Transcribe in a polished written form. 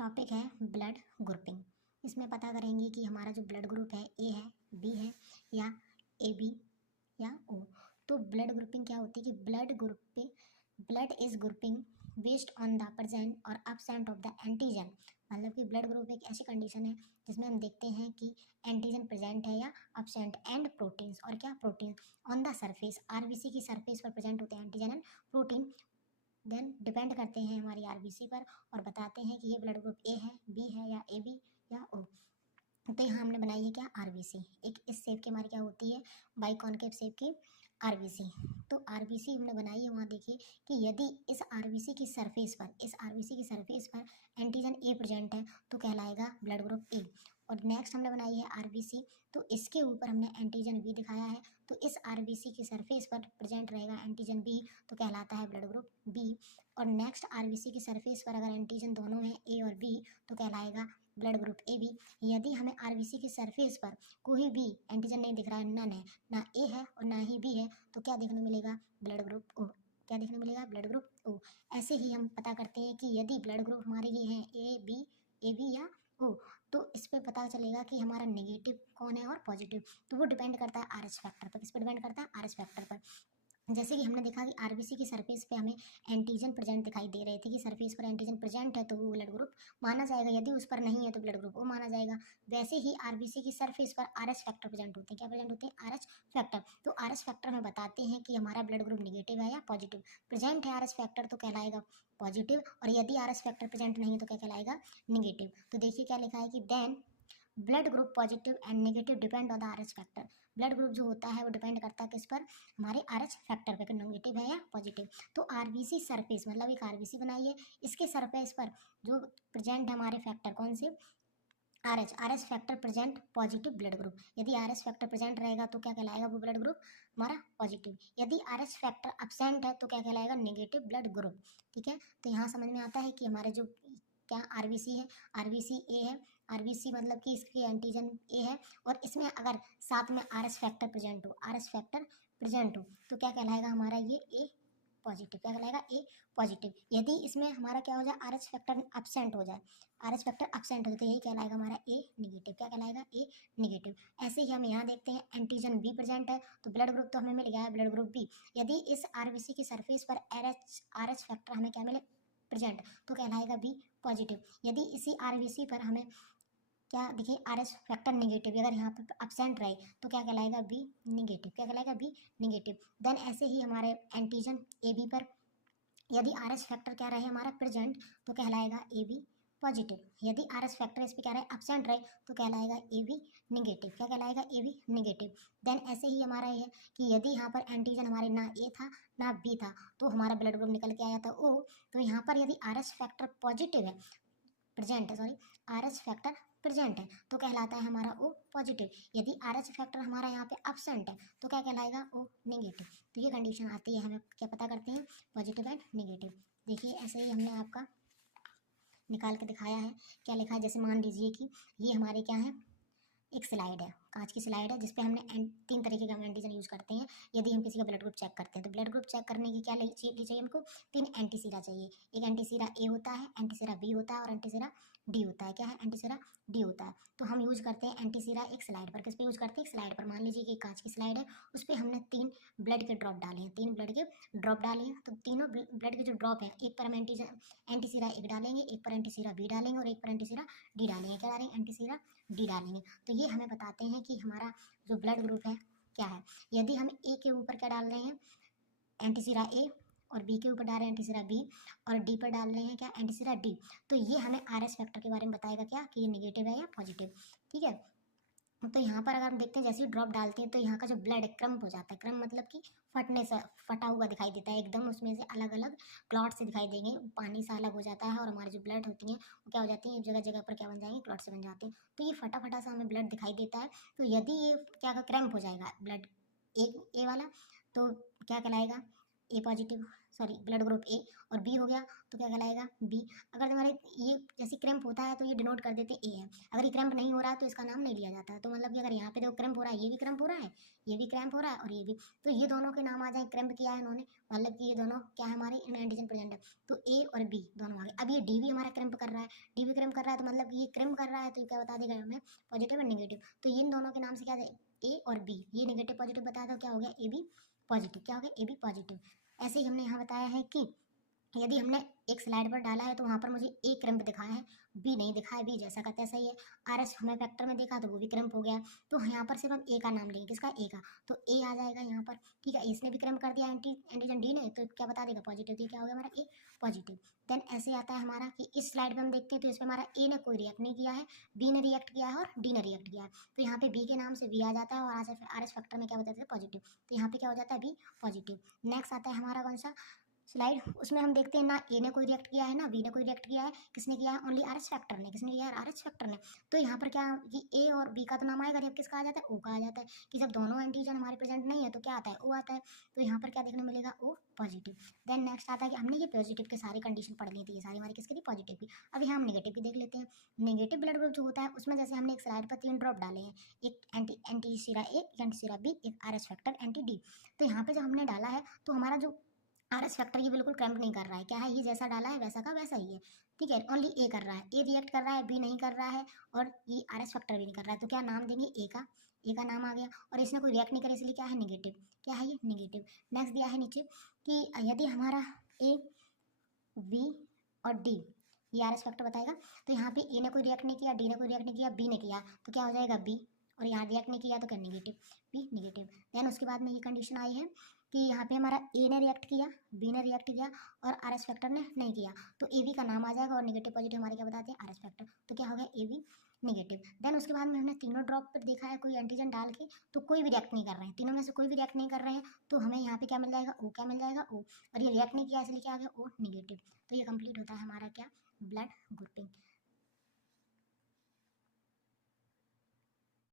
Topic है blood grouping. इसमें पता करेंगे कि हमारा जो ब्लड ग्रुप है ए है, बी है या ए बी या ओ। तो ब्लड ग्रुपिंग क्या होती है कि blood is grouping based on the present और एब्सेंट ऑफ द एंटीजन। मतलब कि ब्लड ग्रुप एक ऐसी कंडीशन है जिसमें हम देखते हैं कि एंटीजन प्रेजेंट है या एब्सेंट, एंड प्रोटीन्स और क्या protein on the surface, RBC की सरफेस पर प्रेजेंट होते हैं antigen and protein, then depend करते हैं हमारी आरबीसी पर और बताते हैं कि ये ब्लड ग्रुप ए है, बी है या ए बी या ओ। तो यहाँ हमने बनाई है क्या आरबीसी, एक इस शेप की हमारी क्या होती है बाइकॉनकेव शेप की आरबीसी। तो आरबीसी हमने बनाई है, वहाँ देखिए कि यदि इस आरबीसी की सरफेस पर एंटीजन ए प्रेजेंट है तो कहलाएगा ब्लड ग्रुप ए। और नेक्स्ट हमने बनाई है आरबीसी, तो इसके ऊपर हमने एंटीजन बी दिखाया है, तो इस आरबीसी की सरफेस पर प्रेजेंट रहेगा एंटीजन बी, तो कहलाता है ब्लड ग्रुप बी। और नेक्स्ट आरबीसी की सरफेस पर अगर एंटीजन दोनों हैं ए और बी तो कहलाएगा ब्लड ग्रुप ए बी। यदि हमें आरबीसी की सरफेस पर कोई भी एंटीजन नहीं दिख रहा है, नन है, ना ए है और ना ही बी है, तो क्या देखने मिलेगा ब्लड ग्रुप ओ। क्या देखने मिलेगा ब्लड ग्रुप ओ। ऐसे ही हम पता करते हैं कि यदि ब्लड ग्रुप हमारे ये हैं ए बी या ओ, तो इस पर पता चलेगा कि हमारा नेगेटिव कौन है और पॉजिटिव। तो वो डिपेंड करता है आरएच फैक्टर पर। किस पर डिपेंड करता है आरएच फैक्टर पर। जैसे कि हमने देखा कि आरबीसी की सरफेस पे हमें एंटीजन प्रेजेंट दिखाई दे रहे थे कि सरफेस पर एंटीजन प्रेजेंट है तो वो ब्लड ग्रुप माना जाएगा, यदि उस पर नहीं है तो ब्लड ग्रुप वो माना जाएगा। वैसे ही आरबीसी की सरफेस पर आरएच फैक्टर प्रेजेंट होते हैं। क्या प्रेजेंट होते हैं आरएच फैक्टर। तो आरएच फैक्टर में बताते हैं कि हमारा ब्लड ग्रुप निगेटिव है या पॉजिटिव। प्रेजेंट है आरएच फैक्टर तो कहलाएगा पॉजिटिव, और यदि आरएच फैक्टर प्रेजेंट नहीं है तो क्या कहलाएगा निगेटिव। तो देखिए क्या लिखा है कि then blood group positive and negative depend on the Rh factor. Blood group जो होता है वो डिपेंड करता है किस पर, हमारे आरएच फैक्टर पर, नेगेटिव है या पॉजिटिव। तो आरबीसी सरफेस मतलब एक आरबीसी बनाई है, इसके सरफेस पर जो प्रेजेंट है हमारे फैक्टर कौन से RH factor present positive blood group. यदि आरएच फैक्टर प्रेजेंट रहेगा तो क्या कहलाएगा वो ब्लड ग्रुप हमारा पॉजिटिव। यदि आरएच फैक्टर अब्सेंट है तो क्या कहलाएगा नेगेटिव ब्लड ग्रुप। ठीक है, तो यहाँ समझ में आता है कि हमारे जो क्या आरबीसी है, आरबीसी ए है, आरबीसी मतलब कि इसकी एंटीजन ए है और इसमें अगर साथ में आरएच फैक्टर प्रेजेंट हो तो क्या कहलाएगा हमारा ये ए पॉजिटिव। क्या कहलाएगा ए पॉजिटिव। यदि इसमें हमारा क्या हो जाए आरएच फैक्टर अब्सेंट हो जाए, आरएच फैक्टर अब्सेंट हो जाए तो यही कहलाएगा हमारा ए निगेटिव। क्या कहलाएगा ए निगेटिव। ऐसे ही हम यहाँ देखते हैं एंटीजन बी प्रेजेंट है तो ब्लड ग्रुप तो हमें मिल गया है ब्लड ग्रुप बी। यदि इस आरबीसी की सरफेस पर आरएच फैक्टर हमें क्या मिले प्रेजेंट तो कहलाएगा बी पॉजिटिव। यदि इसी आरबीसी पर हमें क्या देखिए आरएच फैक्टर निगेटिव, अगर यहाँ पर अब्सेंट रहे तो क्या कहलाएगा बी निगेटिव। क्या कहलाएगा बी निगेटिव। देन ऐसे ही हमारे एंटीजन ए बी पर यदि आरएच फैक्टर क्या रहे हमारा प्रेजेंट तो कहलाएगा ए बी पॉजिटिव। यदि आरएच फैक्टर इस पर क्या रहे अब्सेंट रहे तो कहलाएगा ए बी निगेटिव। क्या कहलाएगा ए बी निगेटिव। देन ऐसे ही हमारा ये है कि यदि यहाँ पर एंटीजन हमारे ना ए था ना बी था तो हमारा ब्लड ग्रुप निकल के आया था ओ। तो यहाँ पर यदि आरएच फैक्टर पॉजिटिव है प्रेजेंट है, सॉरी आरएच फैक्टर प्रेजेंट है तो कहलाता है हमारा ओ पॉजिटिव। यदि आरएच फैक्टर हमारा यहाँ पे अब्सेंट है तो क्या कहलाएगा ओ नेगेटिव। तो ये कंडीशन आती है, हमें क्या पता करते हैं पॉजिटिव एंड नेगेटिव। देखिए ऐसे ही हमने आपका निकाल के दिखाया है। क्या लिखा है, जैसे मान लीजिए कि ये हमारे क्या है एक स्लाइड है, कांच की स्लाइड है जिसपे हमने तीन तरीके का एंटीजन यूज करते हैं यदि हम किसी का ब्लड ग्रुप चेक करते हैं। तो ब्लड ग्रुप चेक करने की क्या चाहिए हमको, तीन एंटीसीरा चाहिए। एक एंटीसीरा ए होता है, एंटीसीरा बी होता है और एंटीसीरा डी होता है। क्या है एंटीसीरा डी होता है। तो हम यूज करते हैं एंटीसीरा एक स्लाइड पर। किस पे यूज करते हैं एक स्लाइड पर। मान लीजिए कि कांच की स्लाइड है, उस पर हमने तीन ब्लड के ड्रॉप डाले हैं, तीन ब्लड के ड्रॉप डाले हैं। तो तीनों ब्लड के जो ड्रॉप है, एक पर हम एंटीसीरा एक डालेंगे, एक पर एंटीसीरा बी डालेंगे और एक पर एंटीसीरा डी डालेंगे। क्या डालेंगे एंटीसीरा डी डालेंगे। तो ये हमें बताते हैं कि हमारा जो ब्लड ग्रुप है क्या है। यदि हम ए के ऊपर क्या डाल रहे हैं एंटीसीरा ए और बी के ऊपर डाल रहे हैं एंटीसीरा बी और डी पर डाल रहे हैं क्या एंटीसीरा डी, तो ये हमें आरएस फैक्टर के बारे में बताएगा क्या कि ये नेगेटिव है या पॉजिटिव। ठीक है, तो यहाँ पर अगर हम देखते हैं जैसे ही ड्रॉप डालते हैं तो यहाँ का जो ब्लड है क्रम्प हो जाता है। क्रम्प मतलब कि फटने से फटा हुआ दिखाई देता है एकदम, उसमें से अलग अलग क्लॉट से दिखाई देंगे, पानी सा अलग हो जाता है और हमारी जो ब्लड होती हैं वो क्या हो जाती है जगह जगह पर क्या बन जाएंगे क्लॉट से बन जाते हैं। तो ये फटा फटा सा हमें ब्लड दिखाई देता है। तो यदि ये क्या क्रैम्प हो जाएगा ब्लड ए वाला तो क्या कहलाएगा A positive, sorry blood group A और बी हो गया तो क्या कहलाएगा बी। अगर तुम्हारे ये जैसे क्रैम्प होता है तो ये डिनोट कर देते ए है। अगर ये क्रैम्प नहीं हो रहा है तो इसका नाम नहीं लिया जाता है। तो मतलब कि अगर यहाँ पे देखो क्रैम्प हो रहा है, ये भी क्रैम्प हो रहा है, ये भी क्रैम्प हो रहा है और ये भी, तो ये दोनों के नाम आ जाए। क्रैम्प किया है इन्होंने, मतलब कि ये दोनों क्या है हमारे इनमें एंटीजन प्रेजेंट है, तो ए और बी दोनों आ गए। अब ये डी भी हमारा क्रैम्प कर रहा है, डी भी क्रैम्प कर रहा है, तो मतलब कि ये क्रैम्प कर रहा है तो क्या बता देगा हमें, पॉजिटिव और निगेटिव। तो इन दोनों के नाम से क्या ए और बी, ये निगेटिव पॉजिटिव बताया तो क्या हो गया ए बी पॉजिटिव। क्या हो गया ए बी पॉजिटिव। ऐसे ही हमने यहाँ बताया है कि यदि हमने एक स्लाइड पर डाला है तो वहाँ पर मुझे ए क्रैम्प दिखाया है, बी नहीं दिखाया, बी जैसा का तैसा ही है। आर एस हमें फैक्टर में देखा तो वो भी क्रैम्प हो गया। तो यहाँ पर सिर्फ हम ए का नाम लेंगे, किसका ए का, तो ए आ जाएगा यहाँ पर। ठीक है, इसने भी क्रैम्प कर दिया एंटीजन डी ने, तो क्या बता देगा पॉजिटिव, तो क्या हो गया हमारा ए पॉजिटिव। देन ऐसे आता है हमारा कि इस स्लाइड पर हम देखते हैं तो इसमें हमारा ए ने कोई रिएक्ट नहीं किया है, बी ने रिएक्ट किया है और डी ने रिएक्ट किया है। तो यहाँ पे बी के नाम से बी आ जाता है और आर एस फैक्टर में क्या बताते हैं पॉजिटिव, तो यहाँ पे क्या हो जाता है बी पॉजिटिव। नेक्स्ट आता है हमारा कौन सा स्लाइड, उसमें हम देखते हैं ना ए ने कोई रिएक्ट किया है ना बी ने कोई रिएक्ट किया है, किसने किया है ओनली आर एस फैक्टर ने, किसने किया है आर एस फैक्टर ने। तो यहाँ पर क्या कि ए और बी का तो नाम आएगा, जब किसका आ जाता है ओ का आ जाता है, कि जब दोनों एंटीजन हमारे प्रेजेंट नहीं है तो क्या आता है ओ आता है। तो यहाँ पर क्या देखने मिलेगा ओ पॉजिटिव। देन नेक्स्ट आता है कि हमने ये पॉजिटिव के सारी कंडीशन पढ़ ली थी, ये सारी हमारी किसकी थी पॉजिटिव की। अब यहाँ हम नेगेटिव की देख लेते हैं। नेगेटिव ब्लड ग्रुप जो होता है उसमें जैसे हमने एक स्लाइड पर 3 ड्रॉप डाले हैं, एक एंटी सीरा ए, एक एंटी सीरा बी, एक R S factor anti D. तो यहाँ पे जब हमने डाला है तो हमारा जो आर एस फैक्टर ये बिल्कुल क्रैम्प नहीं कर रहा है, क्या है ये जैसा डाला है वैसा का वैसा ही है। ठीक है, ओनली ए कर रहा है, ए रिएक्ट कर रहा है, बी नहीं कर रहा है और ये आर एस फैक्टर भी नहीं कर रहा है। तो क्या नाम देंगे ए का, ए का नाम आ गया। और इसने कोई रिएक्ट नहीं करे इसलिए क्या है निगेटिव, क्या है ये निगेटिव। नेक्स्ट दिया है नीचे कि यदि हमारा ए बी और डी, ये आर एस फैक्टर बताएगा, तो यहाँ पे ए ने कोई रिएक्ट नहीं किया, डी ने कोई रिएक्ट नहीं किया, बी ने किया, तो क्या हो जाएगा बी, और यहाँ रिएक्ट नहीं किया तो क्या निगेटिव, बी निगेटिव। देन उसके बाद में ये कंडीशन आई है कि यहाँ पे हमारा ए ने रिएक्ट किया, बी ने रिएक्ट किया और आर एस फैक्टर ने नहीं किया, तो ए बी का नाम आ जाएगा और निगेटिव पॉजिटिव हमारे क्या बताते हैं आर एस फैक्टर। तो क्या हो गया ए बी निगेटिव। देन उसके बाद में हमने तीनों ड्रॉप पर देखा है कोई एंटीजन डाल के तो कोई भी रिएक्ट नहीं कर रहे हैं, तीनों में से कोई भी रिएक्ट नहीं कर रहे हैं, तो हमें यहाँ पे क्या मिल जाएगा ओ, क्या मिल जाएगा ओ, और ये रिएक्ट नहीं किया इसलिए क्या आ गया ओ निगेटिव। तो ये कंप्लीट होता है हमारा क्या ब्लड ग्रुपिंग।